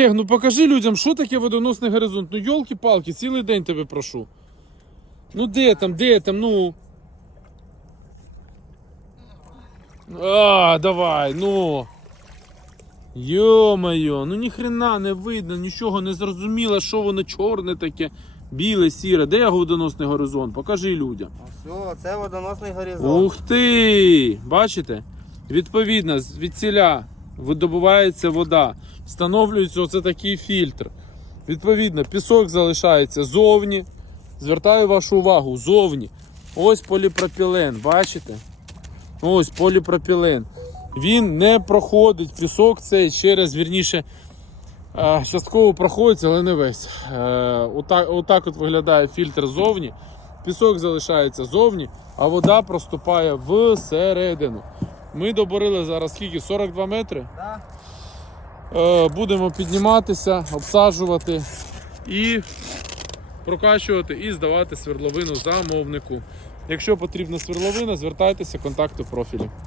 Олег, ну покажи людям, що таке водоносний горизонт. Ну йолки-палки, цілий день тебе прошу. Ну де там, де там, ну. А, давай, ну. Йо-моє, ну ніхрена не видно, нічого не зрозуміло, що воно чорне таке, біле, сіре. Де водоносний горизонт? Покажи людям. Все, це водоносний горизонт. Ух ти! Бачите? Відповідно, від ціля видобувається вода, встановлюється оце такий фільтр. Відповідно, пісок залишається зовні. Звертаю вашу увагу, зовні. Ось поліпропілен, бачите? Ось поліпропілен. Він не проходить пісок цей через, вірніше, е, частково проходить, але не весь. Е, Отак, отак от виглядає фільтр зовні. Пісок залишається зовні, а вода проступає всередину. Ми доборили зараз скільки? 42 метри. Да? Е, Будемо підніматися, обсаджувати і прокачувати і здавати свердловину замовнику. Якщо потрібна свердловина, звертайтеся, контакти в профілі.